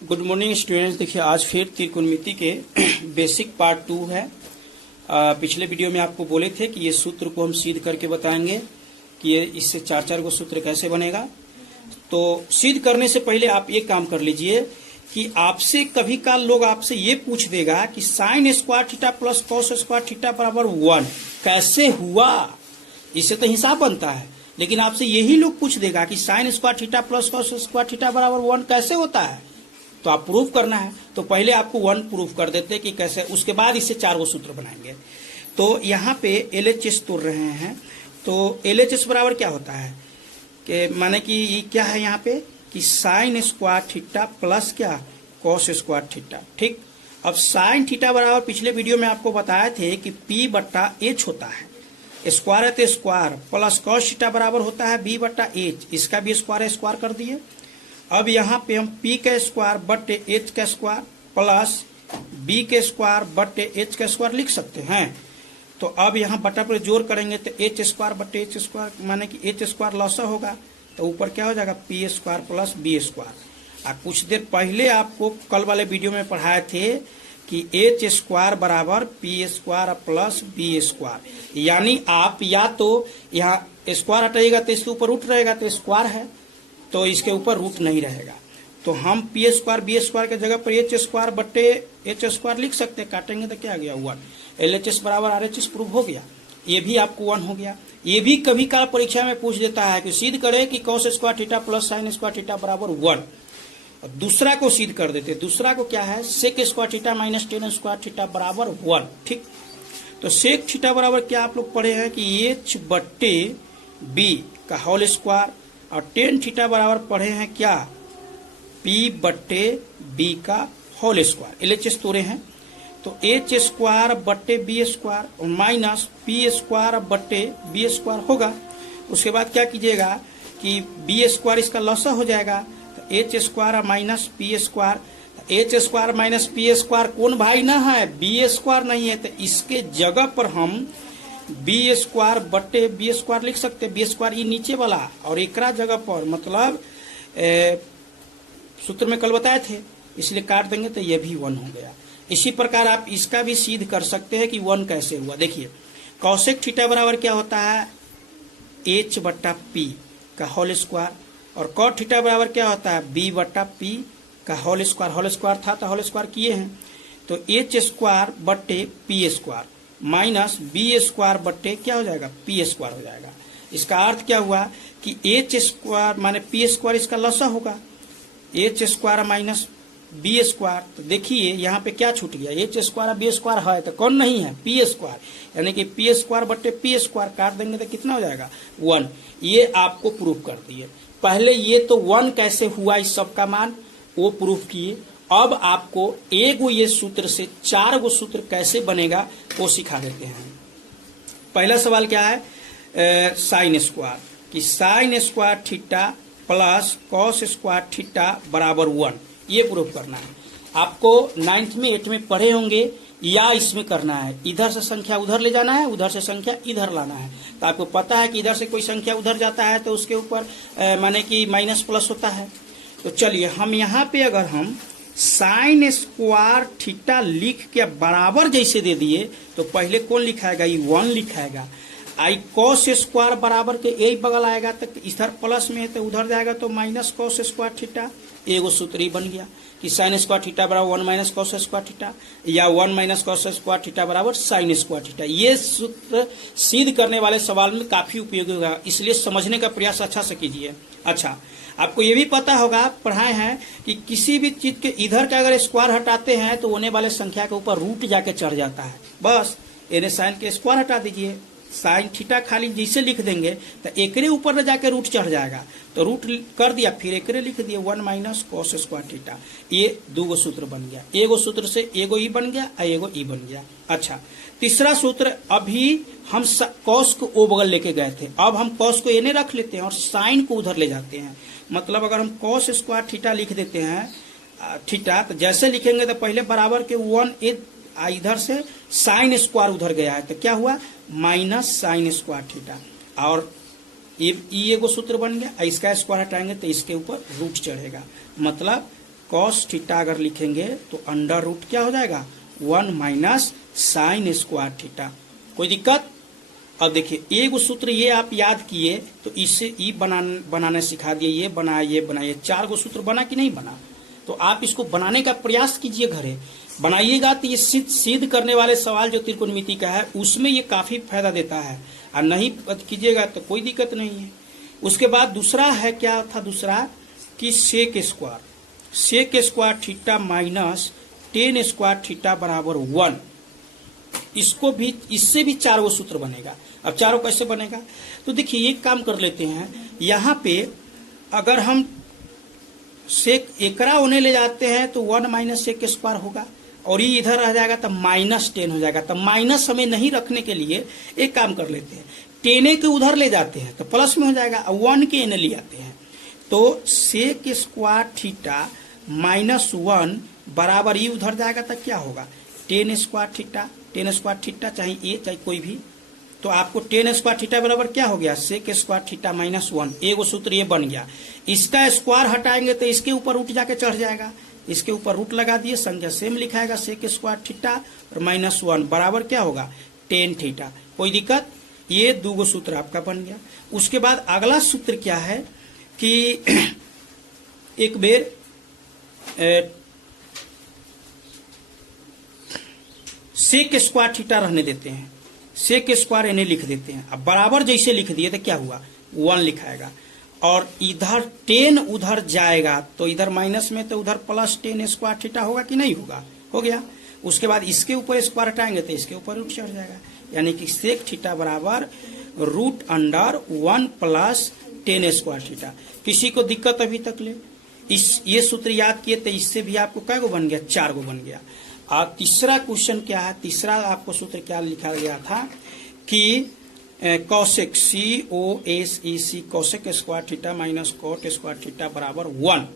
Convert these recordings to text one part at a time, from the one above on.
Good morning students. देखिए आज फिर त्रिकोणमिति के बेसिक पार्ट 2 है। पिछले वीडियो में आपको बोले थे कि ये सूत्र को हम सिद्ध करके बताएंगे कि ये इससे चार चार को सूत्र कैसे बनेगा। तो सिद्ध करने से पहले आप एक काम कर लीजिए कि आपसे कभी काल लोग आपसे ये पूछ देगा कि sine square theta plus cos square theta बराबर 1 कैसे हुआ। इससे तो हिसाब बनता है, लेकिन आपसे यही लोग पूछ देगा कि sine square theta plus cos square theta बराबर 1 कैसे होता है। तो आप प्रूफ करना है, तो पहले आपको 1 प्रूफ कर देते कि कैसे, उसके बाद इससे 4 वो सूत्र बनाएंगे। तो यहाँ पे LHS तोड़ रहे हैं। तो LHS बराबर क्या होता है कि माने कि ये क्या है यहाँ पे कि साइन स्क्वायर थीटा प्लस क्या कॉस स्क्वायर थीटा। ठीक, अब साइन थीटा बराबर पिछले वीडियो में आपको बताए थे कि P/H होता है, स्क्वायर है तो स्क्वायर, प्लस कॉस थीटा बराबर होता है B/H, इसका भी स्क्वायर कर दिए। अब यहाँ पे हम P का स्क्वायर बटे H का स्क्वायर प्लस B के स्क्वायर बटे H का स्क्वायर लिख सकते हैं। तो अब यहाँ बटा पर जोड़ करेंगे तो H स्क्वायर बटे H स्क्वायर माने कि H स्क्वायर लॉसा होगा, तो ऊपर क्या हो जाएगा P square plus B square. कुछ देर पहले आपको कल वाले वीडियो में पढ़ाए थे कि H स्क्वायर बराबर P square plus B square, यानी आप या तो यहाँ स्क्वायर हटाइएगा तो इसके ऊपर रूट रहेगा तो स्क्वायर है, तो इसके ऊपर रूट नहीं रहेगा। तो हम P स्क्वायर B स्क्वायर के जगह पर H स्क्वायर बट्टे H स्क्वायर लिख सकते हैं। काटेंगे तो क्या आ गया 1। LHS बराबर RHS प्रूफ हो गया, ये भी आपको 1 हो गया। ये भी कभी काल परीक्षा में पूछ देता है कि सिद्ध करें कि cos square theta plus sine square theta बराबर 1। और दूसरा को सिद्ध कर देते, दूसरा को क्या है sec square theta minus tan square theta बराबर 1। ठीक, तो सेक थीटा बराबर क्या आप लोग पढ़े हैं कि H बट्टे B का होल स्क्वायर, और टेन थीटा बराबर पढ़े हैं क्या P बट्टे B का होल स्क्वायर। LHS तोड़े हैं तो H स्क्वायर बट्टे B स्क्वायर और माइनस P स्क्वायर बट्टे B स्क्वायर होगा। उसके बाद क्या कीजिएगा कि B स्क्वायर इसका लॉसा हो जाएगा, तो H square minus P square. H square minus P square कौन भाई ना है, B स्क्वायर नहीं है, तो इसके जगह पर हम B स्क्वायर बट्टे B स्क्वायर लिख सकते हैं। B स्क्वायर ये नीचे वाला और एकरा जगह पर मतलब सूत्र में कल बताए थे, इसलिए काट देंगे तो ये भी 1 हो गया। इसी प्रकार आप इसका भी सिद्ध कर सकते हैं कि 1 कैसे हुआ। देखिए कॉसेक थीटा बराबर क्या होता है H बट्टा P का होल स्क्वायर, और कॉट थीटा बराबर क्या होता है B बट्टा P का होल स्क्वायर था तो होल स्क्वायर किए हैं, तो H स्क्वायर बट्टे P square minus B square बट्टे क्या हो जाएगा P स्क्वायर हो जाएगा। इसका अर्थ क्या हुआ कि H स्क्वायर माने P स्क्वायर इसका लसा होगा, H square minus B square. तो देखिए यहाँ पे क्या छूट गया, H स्क्वायर B स्क्वायर है तो कौन नहीं है P स्क्वायर, यानी कि P स्क्वायर बट्टे P स्क्वायर काट देंगे तो कितना हो जाएगा 1। ये आपको प्रूफ कर दिए। पहले ये तो 1 कैसे हुआ इस सब का मान वो प्रूफ किए। अब आपको एक ये सूत्र से 4 गो सूत्र कैसे बनेगा वो सिखा देते हैं। पहला सवाल क्या है साइन स्क्वायर, कि sine square theta plus cos square theta बराबर 1, ये प्रूफ करना है। आपको 9th में 8th में पढ़े होंगे, या इसमें करना है इधर से संख्या उधर ले जाना है, उधर से संख्या इधर लाना है। तो आपको पता है कि इधर से कोई संख्या उधर जाता है तो उसके ऊपर माने कि माइनस प्लस होता है। तो चलिए हम यहाँ पे अगर हम साइन स्क्वायर थीटा लिख के बराबर जैसे दे दिए तो पहले कौन लिखाएगा ये 1 लिखाएगा। आई कॉस स्क्वायर बराबर के एक बगल आएगा तो इधर प्लस में है तो उधर जाएगा तो माइनस कॉस स्क्वायर थीटा। एगो सूत्र ही बन गया कि साइन स्क्वायर थीटा बराबर 1 माइनस कॉस स्क्वायर थीटा, या 1 माइनस कॉस स्क्वायर थीटा बराबर साइन स्क्वायर थीटा। ये सूत्र सिद्ध करने वाले सवाल में काफी उपयोगी होगा, इसलिए समझने का प्रयास अच्छा से कीजिए। अच्छा, आपको ये भी पता होगा पढ़ाए हैं कि किसी भी चीज के इधर का अगर स्क्वायर हटाते हैं तो होने वाले संख्या के ऊपर रूट जाके चढ़ जाता है। बस इन्हें साइन के स्क्वायर हटा दीजिए, साइन थीटा खाली जैसे लिख देंगे तो एकरे ऊपर न जाके रूट चढ़ जाएगा, तो रूट कर दिया फिर एकरे लिख दिया 1 माइनस कॉस स्क्वायर थीटा। ये 2 गो सूत्र बन गया, एगो सूत्र से एगो ई बन गया और एगो ई बन गया। अच्छा, तीसरा सूत्र, अभी हम कॉस को ओ बगल लेके गए थे, अब हम कॉस को एने रख लेते हैं और साइन को उधर ले जाते हैं। मतलब अगर हम कॉस स्क्वायर थीटा लिख देते हैं थीटा, तो जैसे लिखेंगे तो पहले बराबर के 1 इधर से साइन स्क्वायर उधर गया है तो क्या हुआ माइनस साइन स्क्वायर थीटा, और ये एगो सूत्र बन गया। इसका स्क्वायर हटाएंगे तो इसके ऊपर रूट चढ़ेगा, मतलब कॉस थीटा अगर लिखेंगे तो अंडर रूट क्या हो जाएगा 1 माइनस साइन स्क्वायर थीटा। कोई दिक्कत? अब देखिए एक सूत्र ये आप याद किए तो इससे ई बनाने सिखा दिए, ये बनाइए 4 गो सूत्र बना कि नहीं बना? तो आप इसको बनाने का प्रयास कीजिए, घरे बनाइएगा तो ये सिद्ध करने वाले सवाल जो त्रिकोणमिति का है उसमें ये काफी फायदा देता है, और नहीं कीजिएगा तो कोई दिक्कत नहीं है। उसके बाद दूसरा है, क्या था दूसरा कि sec square theta minus tan square theta बराबर 1। इसको भी, इससे भी 4 गो सूत्र बनेगा। अब चारों कैसे बनेगा? तो देखिए एक काम कर लेते हैं, यहाँ पे अगर हम सेक एकरा होने ले जाते हैं तो 1 माइनस सेक स्क्वायर होगा, और ये इधर आ जाएगा तो -10 हो जाएगा। तो माइनस हमें नहीं रखने के लिए एक काम कर लेते हैं, 10 के उधर ले जाते हैं तो प्लस में हो जाएगा, 1 के एने ले आते हैं तो सेक स्क्वायर थीटा -1 बराबर ये उधर जाएगा तो क्या होगा 10 स्क्वायर थीटा, चाहे ए चाहे कोई भी, तो आपको 10 स्क्वायर थीटा बराबर क्या हो गया सेक स्क्वायर थीटा -1। एगो सूत्र ये बन गया। इसका स्क्वायर हटाएंगे तो इसके ऊपर रूट जाके चढ़ जाएगा, इसके ऊपर रूट लगा दिए, संख्या सेम लिखाएगा सेक स्क्वायर थीटा और -1 बराबर क्या होगा 10 थीटा। कोई दिक्कत? ये 2 गो सूत्र आपका बन गया। उसके बाद अगला सूत्र क्या है कि एक बेर सेक स्क्वायर थीटा रहने देते हैं, सेक स्क्वायर इन्हें लिख देते हैं। अब बराबर जैसे लिख दिए तो क्या हुआ 1 लिखाएगा, और इधर 10 उधर जाएगा तो इधर माइनस में तो उधर +10 स्क्वायर थीटा होगा कि नहीं होगा? हो गया। उसके बाद इसके ऊपर स्क्वायर हटाएंगे तो इसके ऊपर रूट चढ़ जाएगा, यानी कि सेक थीटा बराबर √1 + 10 स्क्वायर थीटा। किसी को दिक्कत अभी तक ले? ये सूत्र याद किए तो इससे भी आपको कै गो बन गया 4 गो बन गया। और तीसरा क्वेश्चन क्या है, तीसरा आपको सूत्र क्या लिखा गया था कि cosec COSEC cosec square theta minus cot square theta बराबर 1।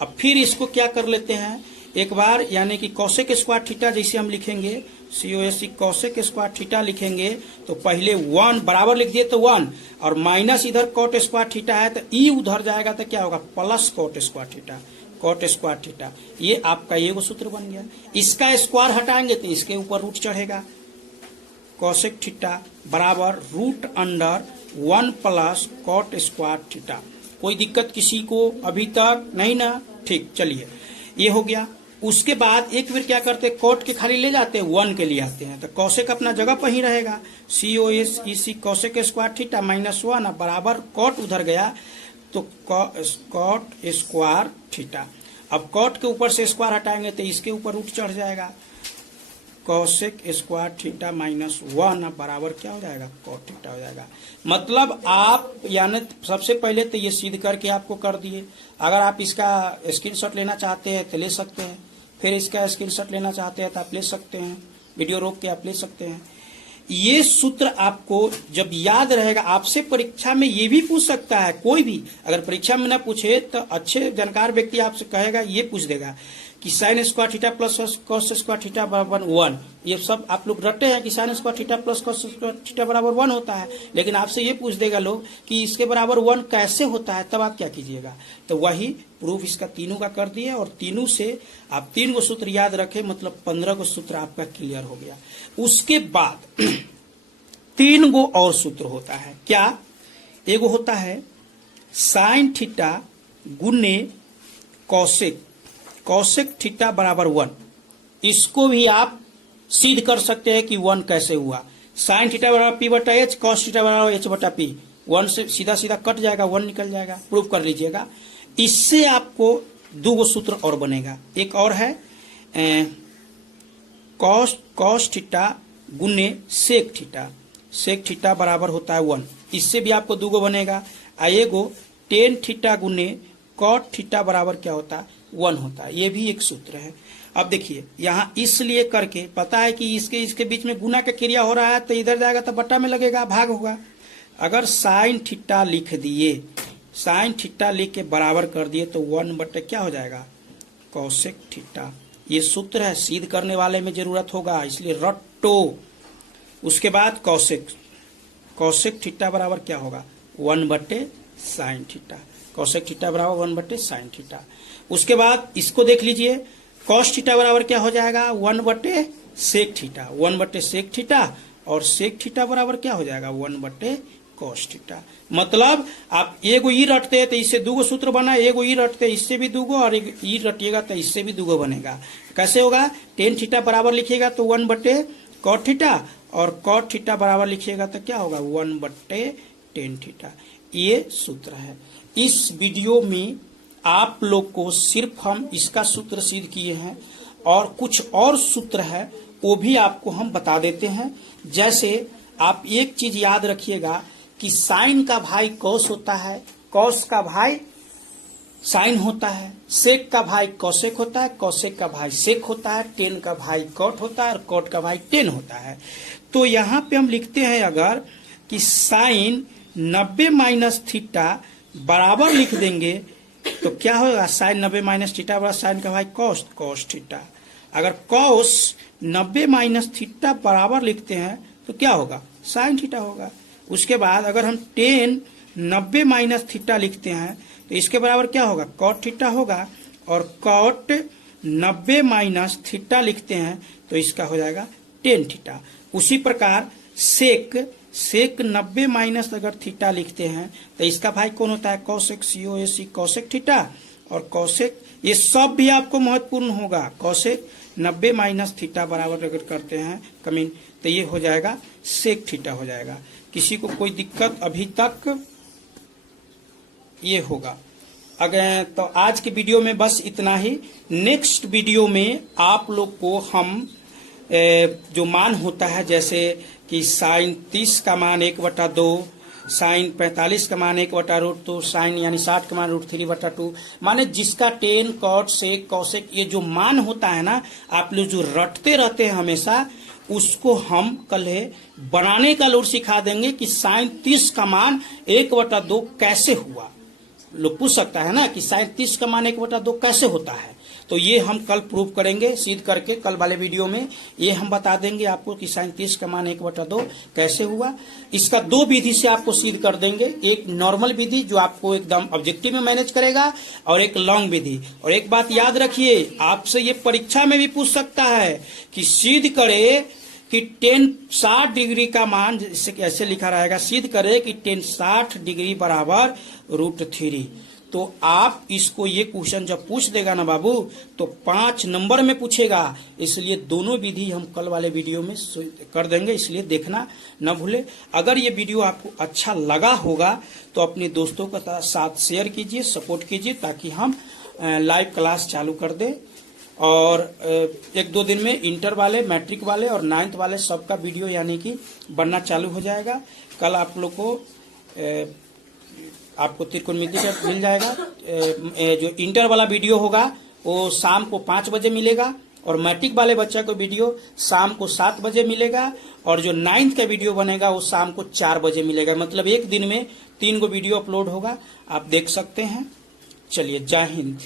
अब फिर इसको क्या कर लेते हैं एक बार, यानी कि कॉसेक स्क्वायर थीटा जैसे हम लिखेंगे COSEC कॉसेक स्क्वायर थीटा लिखेंगे तो पहले 1 बराबर लिख दिए तो 1, और माइनस इधर कॉट स्क्वायर थीटा है तो ई उधर जाएगा तो क्या होगा plus cot square theta, cot square theta. ये आपका ये वो सूत्र बन गया। इसका स्क्वायर हटाएंगे तो इसके ऊपर रूट चढ़ेगा, कॉसेक थीटा बराबर √1 + कॉट स्क्वायर थीटा। कोई दिक्कत किसी को अभी तक नहीं ना? ठीक, चलिए ये हो गया। उसके बाद एक फिर क्या करते हैं, कॉट के खाली ले जाते हैं 1 के लिए आते हैं तो कॉसेक अपना जगह पर ही रहेगा, COSEC कॉसेक स्क्वायर थीटा -1 बराबर कॉट उधर गया तो कॉट स्क्वायर थीटा। अब कॉट के ऊपर से स्क्वायर हटाएंगे तो इसके ऊपर रूट चढ़ जाएगा, कॉसेक स्क्वायर थीटा -1 बराबर क्या हो जाएगा कॉट थीटा हो जाएगा। मतलब आप यानी सबसे पहले तो ये सिद्ध करके आपको कर दिए। अगर आप इसका स्क्रीनशॉट लेना चाहते हैं तो ले सकते हैं, फिर इसका स्क्रीनशॉट लेना चाहते हैं तो आप ले सकते हैं, वीडियो रोक के आप ले सकते हैं। ये सूत्र आपको जब याद रहेगा, आपसे परीक्षा में ये भी पूछ सकता है, कोई भी अगर परीक्षा में ना पूछे तो अच्छे जानकार व्यक्ति आपसे कहेगा, ये पूछ देगा कि sine square theta plus cos square theta बराबर 1। ये सब आप लोग रटे हैं कि sine square theta plus cos square theta बराबर 1 होता है, लेकिन आपसे ये पूछ देगा लोग कि इसके बराबर 1 कैसे होता है, तब आप क्या कीजिएगा? तो वही प्रूफ इसका तीनों का कर दिए, और तीनों से आप 3 गो सूत्र याद रखें, मतलब 15 गो सूत्र आपका क्लियर हो गया। उसके बाद 3 गो और सूत्र होता है। क्या? एगो होता है साइन थीटा गुने कॉसेक थीटा बराबर 1। इसको भी आप सिद्ध कर सकते हैं कि 1 कैसे हुआ। साइन थीटा बराबर P/H, कॉस थीटा बराबर H/P। 1 से सीधा सीधा कट जाएगा, 1 निकल जाएगा, प्रूफ कर लीजिएगा। इससे आपको 2 गो सूत्र और बनेगा। एक और है कॉस थीटा गुने सेक थीटा बराबर होता है 1। इससे भी आपको 2 गो बनेगा। एगो टेन थीटा गुने कॉट थीटा बराबर क्या होता है 1 होता है। ये भी एक सूत्र है। अब देखिए यहाँ इसलिए करके पता है कि इसके बीच में गुना का क्रिया हो रहा है, तो इधर जाएगा तो बट्टा में लगेगा, भाग होगा। अगर साइन थीटा लिख दिए, साइन थीटा लिख के बराबर कर दिए तो 1 बटे क्या हो जाएगा कॉसेक थीटा। ये सूत्र है, सिद्ध करने वाले में जरूरत होगा, इसलिए रटो। उसके बाद कॉसेक थीटा बराबर क्या होगा 1 बटे साइन थीटा। कोसेक थीटा बराबर 1/sin थीटा। उसके बाद इसको देख लीजिए, कॉस थीटा बराबर क्या हो जाएगा 1/sec थीटा, 1/sec थीटा, और सेक थीटा बराबर क्या हो जाएगा 1/cos थीटा। मतलब आप एगो ई रटते हैं तो इससे दूगो सूत्र बना, एगो ई रटते हैं इससे भी दूगो, और एक ई रटिएगा तो इससे भी दूगो बनेगा। कैसे होगा, tan थीटा बराबर लिखिएगा तो 1/cot थीटा, और cot थीटा बराबर लिखिएगा तो क्या होगा 1/tan थीटा। ये सूत्र है। इस वीडियो में आप लोग को सिर्फ हम इसका सूत्र सिद्ध किए हैं, और कुछ और सूत्र है वो भी आपको हम बता देते हैं। जैसे आप एक चीज याद रखिएगा कि साइन का भाई कॉस होता है, कॉस का भाई साइन होता है, सेक का भाई कॉसेक होता है, कॉसेक का भाई सेक होता है, टेन का भाई कॉट होता है, और कॉट का भाई टेन होता है। तो यहाँ पे हम लिखते हैं अगर कि साइन 90 माइनस थीटा बराबर लिख देंगे तो क्या होगा, साइन 90 माइनस थीटा बराबर साइन का भाई कॉस, कॉस थीटा। अगर कॉस 90 माइनस थीटा बराबर लिखते हैं तो क्या होगा, साइन थीटा होगा। उसके बाद अगर हम टेन 90 माइनस थीटा लिखते हैं तो इसके बराबर क्या होगा, कॉट थीटा होगा, और कॉट 90 माइनस थीटा लिखते हैं तो इसका हो जाएगा टेन थीटा। उसी प्रकार सेक 90 माइनस अगर थीटा लिखते हैं तो इसका भाई कौन होता है, कॉसेक, COSEC कॉसेक थीटा, और कॉसेक ये सब भी आपको महत्वपूर्ण होगा। कॉसेक 90 माइनस थीटा बराबर अगर करते हैं कमीन तो ये हो जाएगा सेक थीटा हो जाएगा। किसी को कोई दिक्कत अभी तक ये होगा। अगर तो आज के वीडियो में बस इतना ही। नेक्स्ट वीडियो में आप लोग को हम जो मान होता है, जैसे कि साइन 30 का मान 1/2, साइन 45 का मान 1/√2, साइन यानी 60 का मान √3/2, माने जिसका टेन, कॉट, सेक, कॉसेक ये जो मान होता है ना, आप लोग जो रटते रहते हैं हमेशा, उसको हम कल बनाने का लोग सिखा देंगे कि साइन 30 का मान 1/2 कैसे हुआ। लोग पूछ सकता है ना कि साइन 30 का मान 1/2 कैसे होता है, तो ये हम कल प्रूव करेंगे सिद्ध करके। कल वाले वीडियो में ये हम बता देंगे आपको कि साइन 30 का मान 1/2 कैसे हुआ। इसका दो विधि से आपको सिद्ध कर देंगे, एक नॉर्मल विधि जो आपको एकदम ऑब्जेक्टिव में मैनेज करेगा, और एक लॉन्ग विधि। और एक बात याद रखिए, आपसे ये परीक्षा में भी पूछ सकता है कि सिद्ध करे कि tan 60 डिग्री का मान ऐसे लिखा रहेगा, सिद्ध करे कि tan 60 डिग्री बराबर √3। तो आप इसको ये क्वेश्चन जब पूछ देगा ना बाबू तो 5 नंबर में पूछेगा। इसलिए दोनों विधि हम कल वाले वीडियो में कर देंगे, इसलिए देखना न भूले। अगर ये वीडियो आपको अच्छा लगा होगा तो अपने दोस्तों के साथ शेयर कीजिए, सपोर्ट कीजिए, ताकि हम लाइव क्लास चालू कर दें। और 1-2 दिन में इंटर वाले, मैट्रिक वाले और 9th वाले सबका वीडियो यानी कि बनना चालू हो जाएगा। कल आप लोग को आपको त्रिकोणमिति का मिल जाएगा। जो इंटर वाला वीडियो होगा वो शाम को 5 बजे मिलेगा, और मैट्रिक वाले बच्चा को वीडियो शाम को 7 बजे मिलेगा, और जो 9th का वीडियो बनेगा वो शाम को 4 बजे मिलेगा। मतलब एक दिन में 3 गो वीडियो अपलोड होगा, आप देख सकते हैं। चलिए, जय हिंद।